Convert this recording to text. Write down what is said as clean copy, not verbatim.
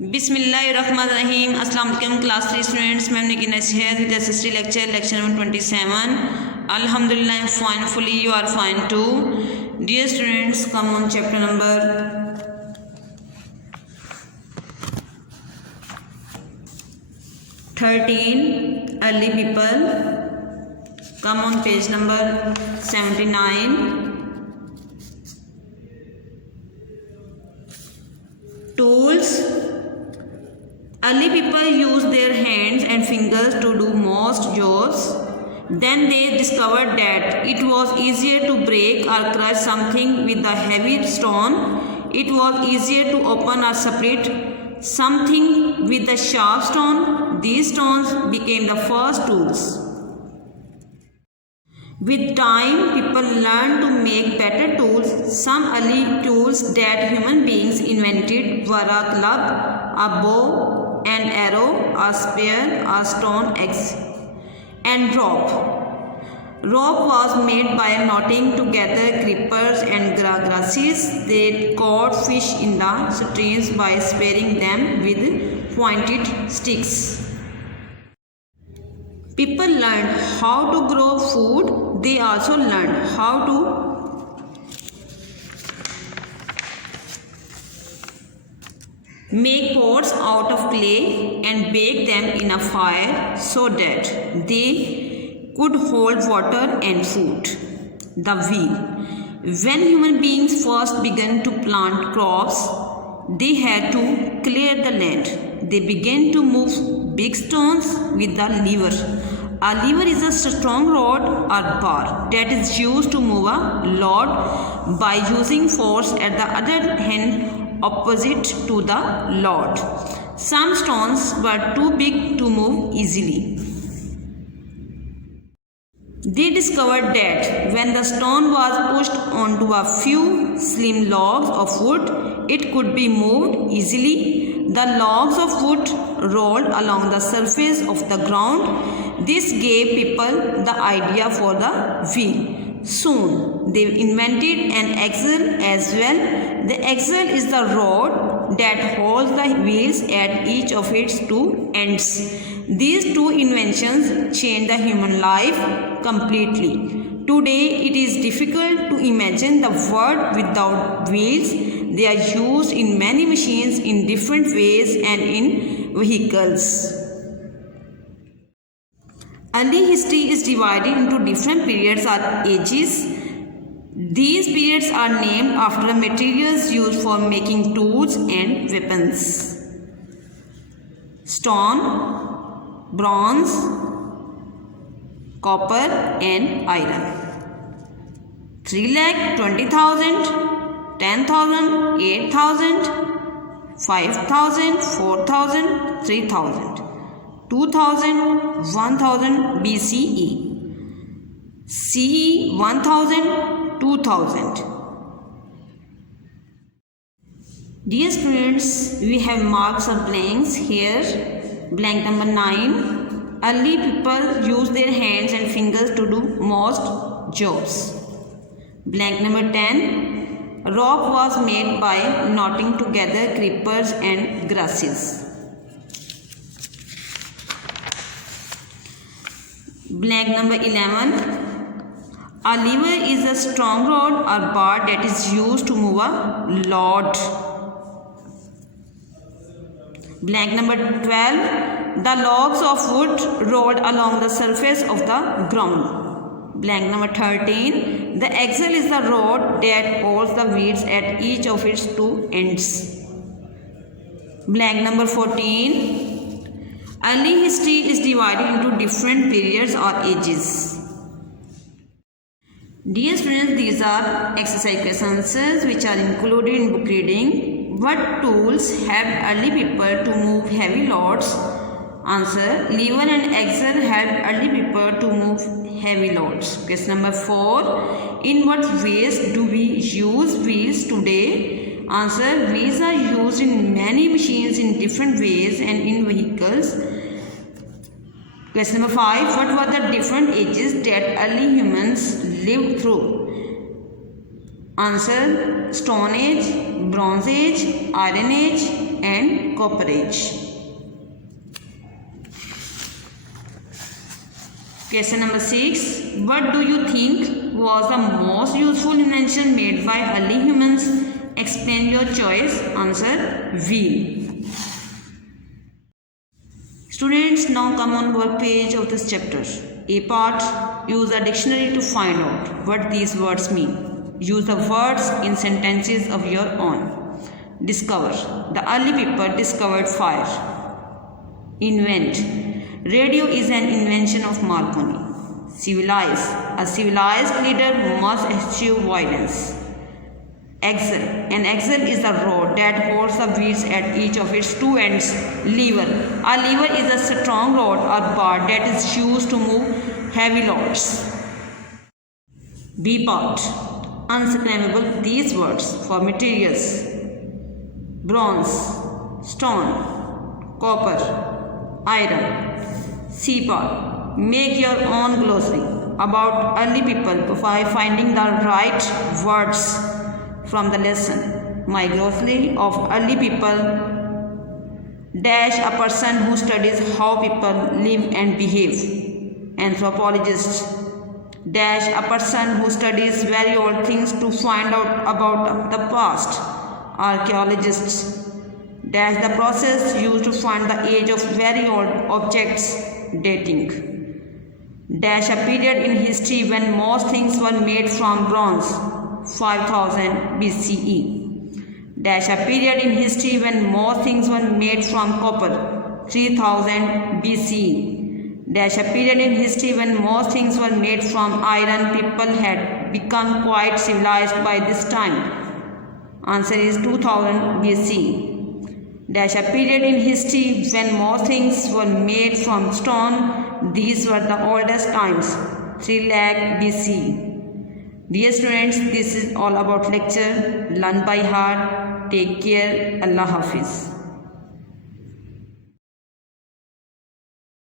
बिस्मिल्लाहिर्रहमानिर्रहीम। अस्सलाम वालेकुम क्लास 3 स्टूडेंट्स। मैम निकी नसीहत विद एसएसटी लेक्चर नंबर 27। अल्हम्दुलिल्लाह I am fine fully, you are fine too. Dear students, come on chapter number 13 early people. Come on page number 79। Tools. Early people used their hands and fingers to do most jobs. Then they discovered that it was easier to break or crush something with a heavy stone. It was easier to open or split something with a sharp stone. These stones became the first tools. With time, people learned to make better tools. Some early tools that human beings invented were a club, a bow, an arrow, a spear, a stone axe, and rope. Rope was made by knotting together creepers and grasses. They caught fish in the streams by spearing them with pointed sticks. People learned how to grow food. They also learned how to make pots out of clay and bake them in a fire so that they could hold water and food. The wheel. When human beings first began to plant crops, they had to clear the land. They began to move big stones with the lever. A lever is a strong rod or bar that is used to move a load by using force at the other hand opposite to the load. Some stones were too big to move easily. They discovered that when the stone was pushed onto a few slim logs of wood, it could be moved easily. The logs of wood rolled along the surface of the ground. This gave people the idea for the wheel. Soon they invented an axle as well. The axle is the rod that holds the wheels at each of its two ends. These two inventions changed the human life completely. Today it is difficult to imagine the world without wheels. They are used in many machines in different ways and in vehicles. Early history is divided into different periods or ages. These periods are named after the materials used for making tools and weapons. Stone, bronze, copper and iron. 3,20,000, 10,000, 8,000, 5,000, 4,000, 3,000. 2000, 1000 BCE, CE 1000, 2000. Dear students, we have marked some blanks here. Blank number 9. Early people used their hands and fingers to do most jobs. Blank number 10. Rope was made by knotting together creepers and grasses. Blank number 11. A lever is a strong rod or bar that is used to move a load. Blank number 12. The logs of wood rolled along the surface of the ground. Blank number 13. The axle is the rod that holds the wheels at each of its two ends. Blank number 14. Early history is divided into different periods or ages. Dear students, these are exercise questions which are included in book reading. What tools helped early people to move heavy loads? Answer: lever and axle helped early people to move heavy loads. Question number 4. In what ways do we use wheels today? Answer: wheels are used in many machines in different ways and in vehicles. Question number 5. What were the different ages that early humans lived through? Answer: Stone Age, Bronze Age, Iron Age, and copper age. Question number 6. What do you think was the most useful invention made by early humans? Explain your choice. Answer: wheel. Students, now come on work page of this chapter. A part, use a dictionary to find out what these words mean. Use the words in sentences of your own. Discover. The early people discovered fire. Invent. Radio is an invention of Marconi. Civilize. A civilized leader must eschew violence. Axle. An axle is the rod that holds the wheels at each of its two ends. Lever. A lever is a strong rod or bar that is used to move heavy loads. B part. Unscramble these words for materials: bronze, stone, copper, iron. C part. Make your own glossary about early people by finding the right words from the lesson. My glossary of early people: dash, a person who studies how people live and behave. Anthropologist. Dash, a person who studies very old things to find out about the past. Archaeologists. Dash, the process used to find the age of very old objects. Dating. Dash, a period in history when most things were made from bronze. 5000 BCE. Dash, a period in history when most things were made from copper. 3000 BCE. Dash, a period in history when most things were made from iron. People had become quite civilized by this time. Answer is 2000 BC. Dash, a period in history when most things were made from stone. These were the oldest times. 3 lakh BC. Dear students, this is all about lecture. Learn by heart. Take care. Allah Hafiz.